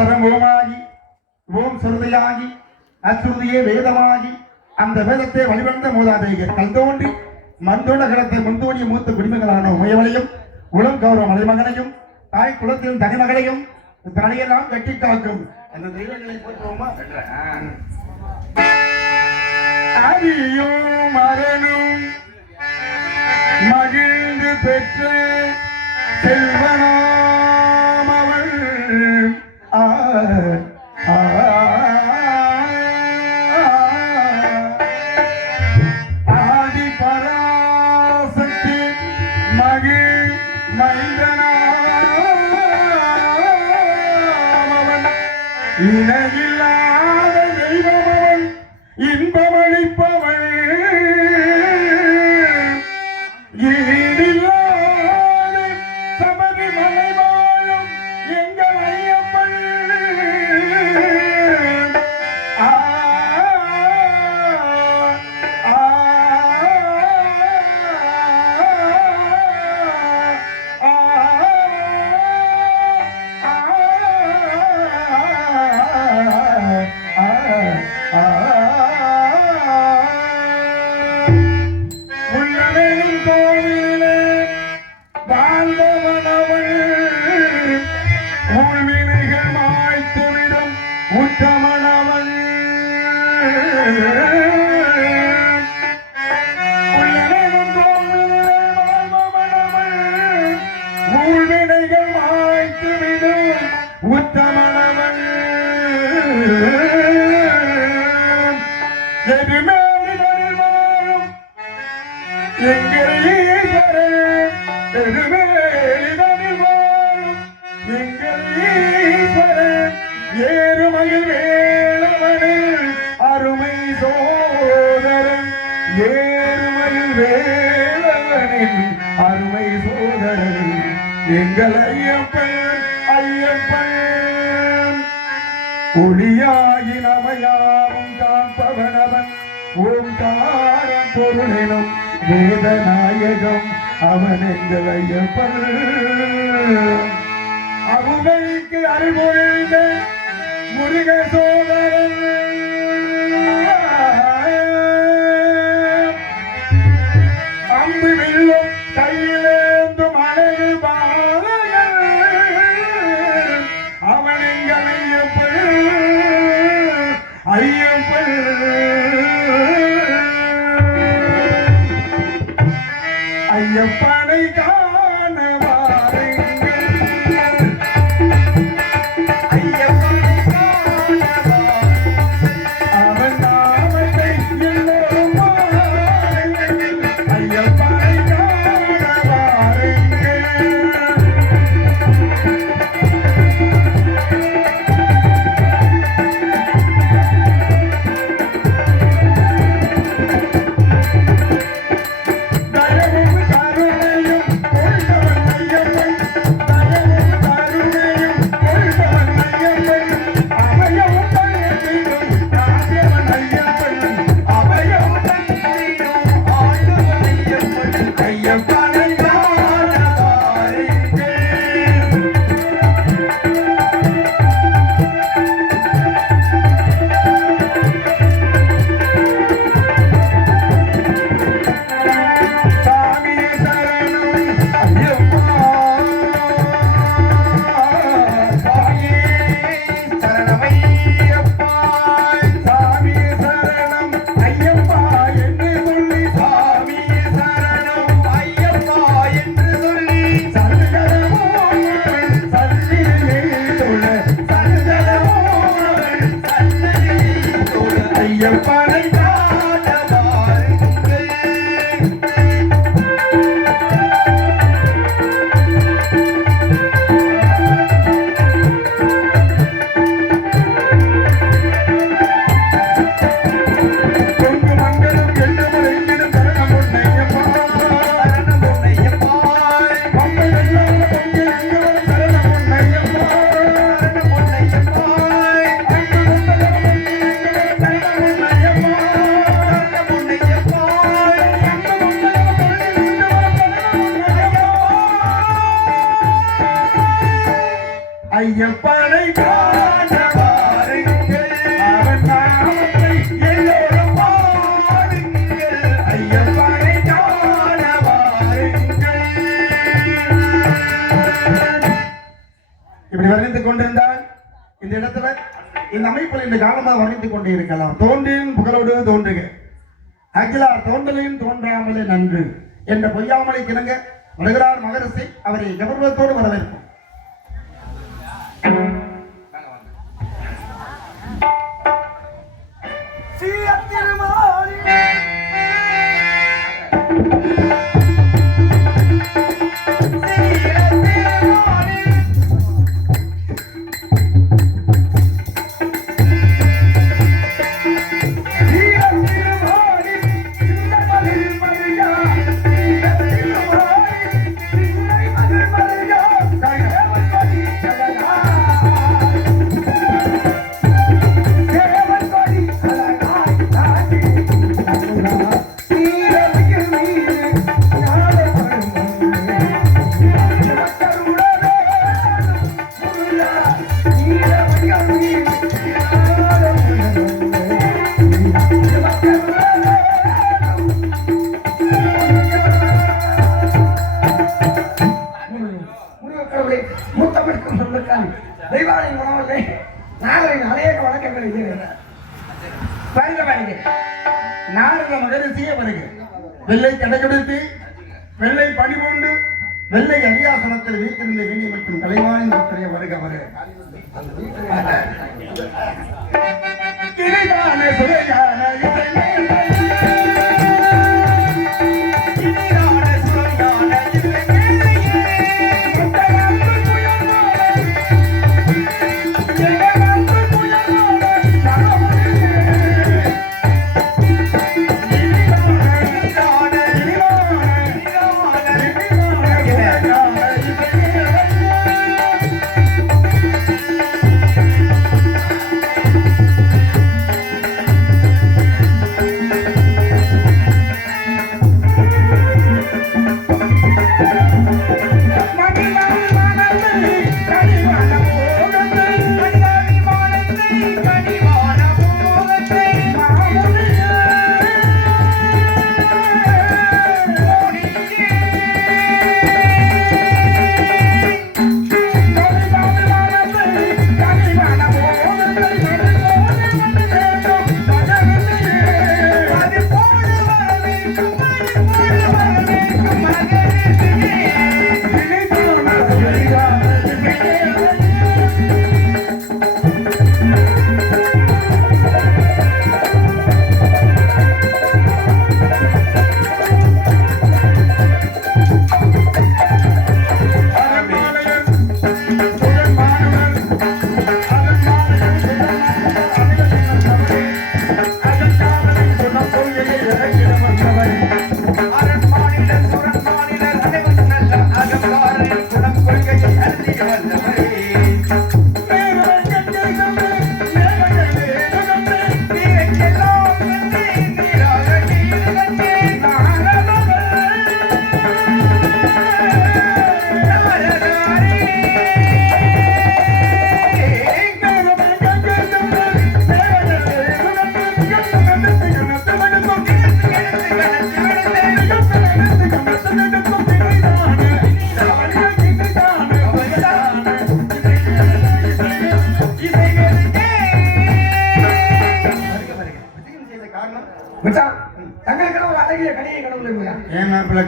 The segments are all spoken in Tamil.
அச்சரம் ஓமாகி ஓம் சுருதியாகி அச்சுருதியே வேதமாகி அந்த வேதத்தை வழிவந்த மூதாதையர் கல்தோன்றி மந்தோட கிடத்தை முந்தோடிய மூத்த குடிமகளான உமையவளையும் உளம் கௌரவ மலைமகனையும் தாய் குலத்தின் தனிமகளையும் தலையெல்லாம் கட்டி காக்கும் அந்த தெய்வங்களை போற்றுவோமா? அடியும் மரணும் மகிழ்ந்து பெற்று செல்வனாம் அவள் ஆதி பராசக்தி மகிழ் மைந்தனாம் அவன் இணையில்லாத தெய்வம் அவன் இன்பமளிப்பவள் உத்தமனவன் எருமேலிதனில் வாழும் எங்கள் ஈஸ்வரன் எருமேலிதனில் வாழும் எங்கள் ஈஸ்வரன் ஏறுமயில் வேளவனில் அருமை சோதரன் ஏறுமயில் வேளவனில் அருமை சோதரன் எங்கள் ஐயப்பன் ஒளியாகி நமையாவும் காப்பவனவன் ஓம்கார பொருளினும் வேதநாயகம் அவன் எங்கள் ஐயப்பன் அவுமைக்கு அருள்பொழிந்த முருக சோதரன் அம்பு வில்லும் கையிலேந்தும் அழகு ஐயப்பனை காண வாருங்கள் ஐயப்பனை காண வாருங்கள் அவன் நாமத்தை எல்லோரும் பாருங்கள் ஐயப்பனை காண வாருங்கள் ஐயப்பனை வர்ணித்துக் கொண்டிருந்தால் இந்த இடத்துல இந்த அமைப்பில் இந்த காலமாக வர்ணித்துக் கொண்டே இருக்கலாம். தோன்றின் புகழோடு தோன்றுக அகிலார் தோன்றலையும் தோன்றாமலே நன்று என்ற பொய்யாமலை கிணங்க வருகிறார் மகரிஷி. அவரை கௌரவத்தோடு வரவேற்போம். வெள்ளை கடையெடுத்து வெள்ளை பணிபூண்டு வெள்ளை அரியாசனத்தில் வீட்டிருந்த வீணி மற்றும் தலைவாணி முத்திரைய வருக வருக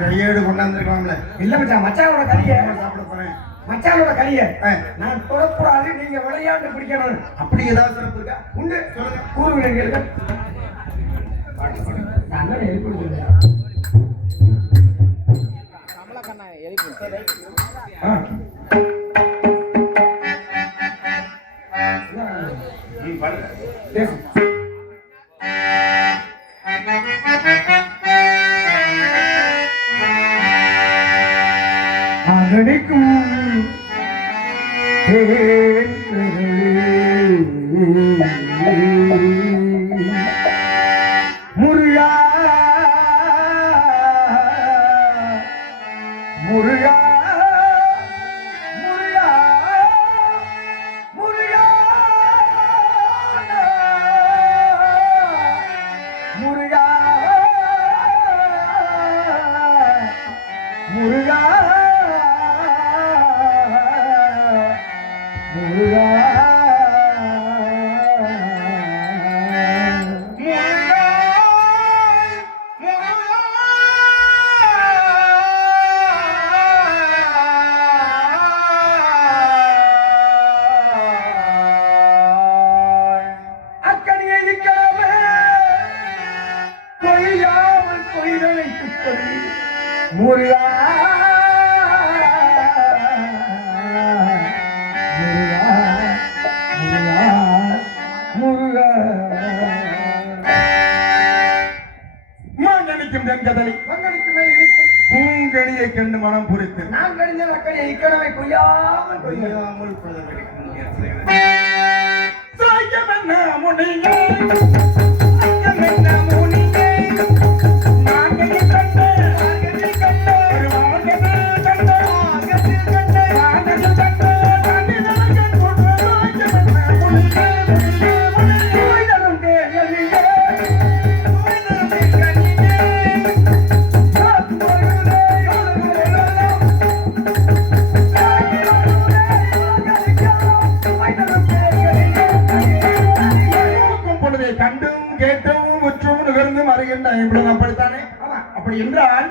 கையேடு கொண்டாந்துருக்கலாம்ல. இல்ல மச்சான், மச்சானோட கறியை சாப்பிட போறேன். மச்சானோட கறியை நான் தொடக்கூடாது, நீங்க விளையாண்டு பிடிக்கணும். அப்படி ஏதாவது சிறப்பு இருக்கா? உண்டு, சொல்லுங்க. கூறுவிலங்குகள் முருகா முருகா முருகா முருகா முருகா முருகா பொய்தனை துப்பது முருகா பூங்கனியை கண்டு மனம் பொறுத்து நான் கடிஞ்ச நக்கடியை இக்கடவை கொய்யாமல் கொய்யாமல் கண்டும் கேட்டும் உற்றும் நுகர்ந்தும் அறிகின்ற அப்படித்தானே அப்படி என்றால்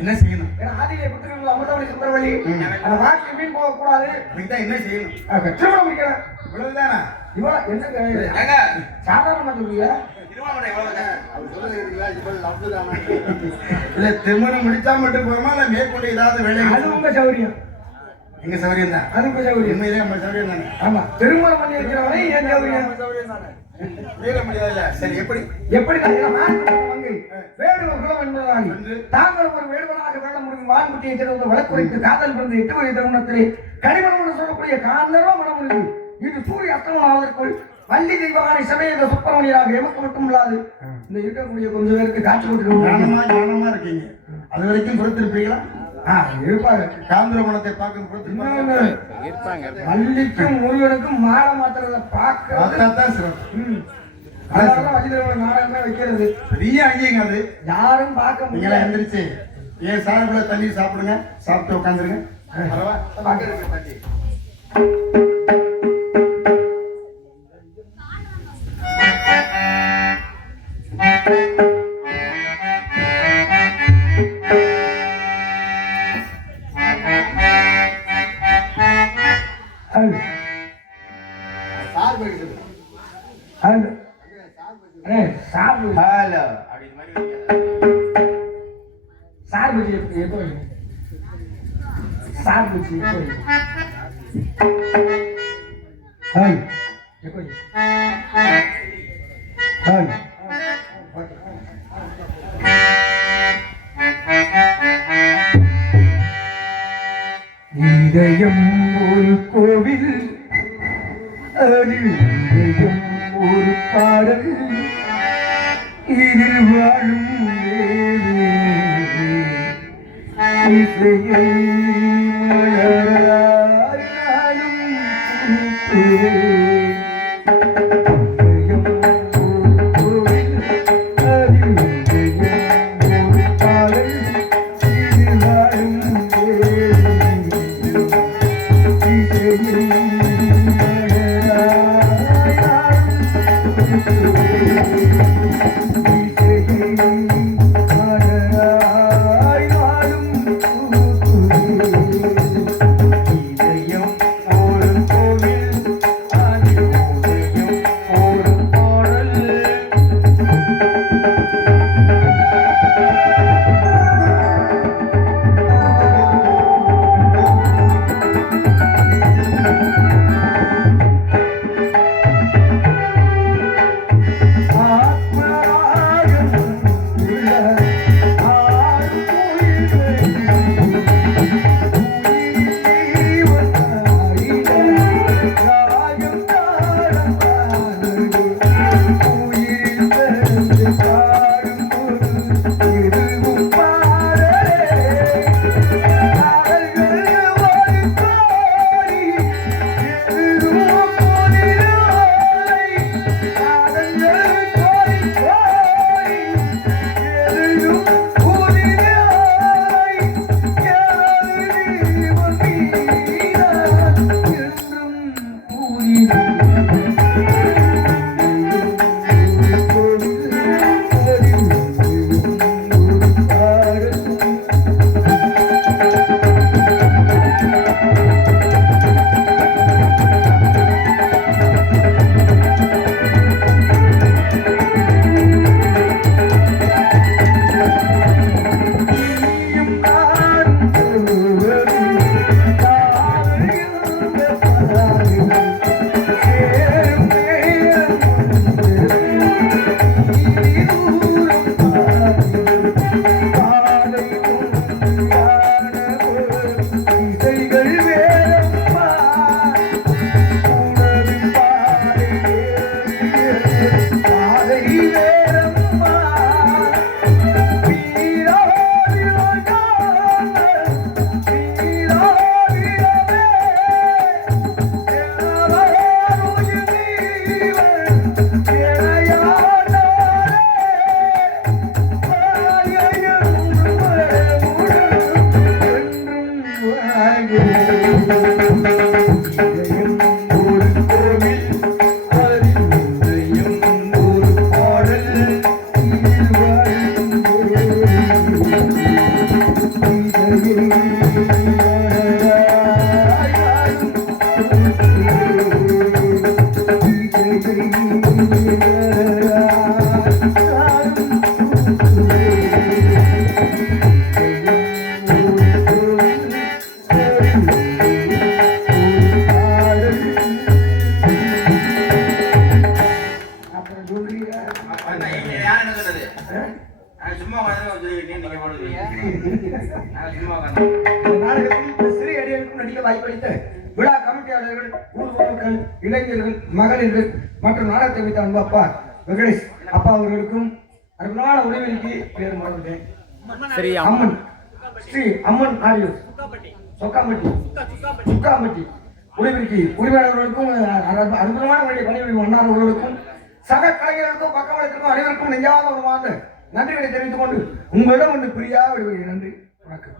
என்ன செய்யணும்? அமிர்தவழி சுந்தரவழி அந்த வாக்கு மீன் போக கூடாது. என்ன செய்யணும்? திருமணம் முடிக்கணும். இவ்வளவுதானா? இவ்வளவு என்ன சாதாரணமா சொல்லுங்க. இல்ல திருமணம் முடிச்சா மட்டும் போமா இல்ல மேற்கொண்டு ஏதாவது வேலை? அது உங்க சௌரியம். எங்க சௌரியம் தான். அது உங்க சௌரியம். உண்மையிலே நம்ம சௌரியம் தானே. ஆமா திருமணம் பண்ணி வைக்கிறவரை என் சௌரியம் தானே. வேற முடியாதுல்ல. சரி எப்படி வேடுவர் குலம் என்பதால் தாங்கள் ஒரு வேடுவனாக வேட முடியும் வான்குட்டியை திறந்து வழக்குரைத்து காதல் பிறந்து 8 வயது திருமணத்திலே கனிமணம் என்று சொல்லக்கூடிய காந்தரோ மனம் இருந்து இது சூரிய அஸ்தமனம் ஆவதற்குள் வள்ளி தெய்வகானை சமேத சுப்பிரமணியராக எமக்கு மட்டும் இல்லாது இந்த இருக்கக்கூடிய கொஞ்சம் பேருக்கு காட்சி கொடுத்து ஞானமா இருக்கீங்க. அது வரைக்கும் கொடுத்திருப்பீங்களா? இருப்பாங்க. காந்திர குணத்தை பார்க்க வள்ளிக்கும் முருகனுக்கும் மாலை மாத்திரத்தை பார்க்க நாடகமே வைக்கிறது பெரிய அங்கீங்க. அது யாரும் பார்க்க முடியல. எந்திரிச்சு ஏன் சார்புல தண்ணி சாப்பிடுங்க, சாப்பிட்டு உட்காந்துருங்க. இதயம் ஒரு கோவில், அதில் இதயம் ஒரு பாடல், இதில் வாழும் இசையை யார் என்ன சொன்னது? சும்மா நீங்க போடுவீங்க. சும்மா இந்த நாடகத்தில் சிறு அடிகளுக்கும் நடிக்க வாய்ப்பளித்த விழா கமிட்டியாளர்கள், ஊர் பொதுமக்கள், இளைஞர்கள், மகளிர்கள் மற்றும் நாடகத்தை வைத்த அன்பு அப்பா வெங்கடேஷ் அப்பா அவர்களுக்கும் அருமையான உதவிக்கு பேர் மறந்துட்டேன். அம்மன் ஸ்ரீ அம்மன் ஆடியோ சுக்காம்பட்டி உதவிக்கு உரிமையாளர்களுக்கும் அற்புதமான வழியை பணிபுரியும் அண்ணார்களுக்கும் சக கலைஞர்களுக்கும் பக்கவளத்திற்கும் அனைவருக்கும் நெஞ்சாத ஒரு வாழ்ந்த நன்றிகளை தெரிவித்துக் கொண்டு உங்களிடம் வந்து பிரியா விடுவீர்கள். நன்றி, வணக்கம்.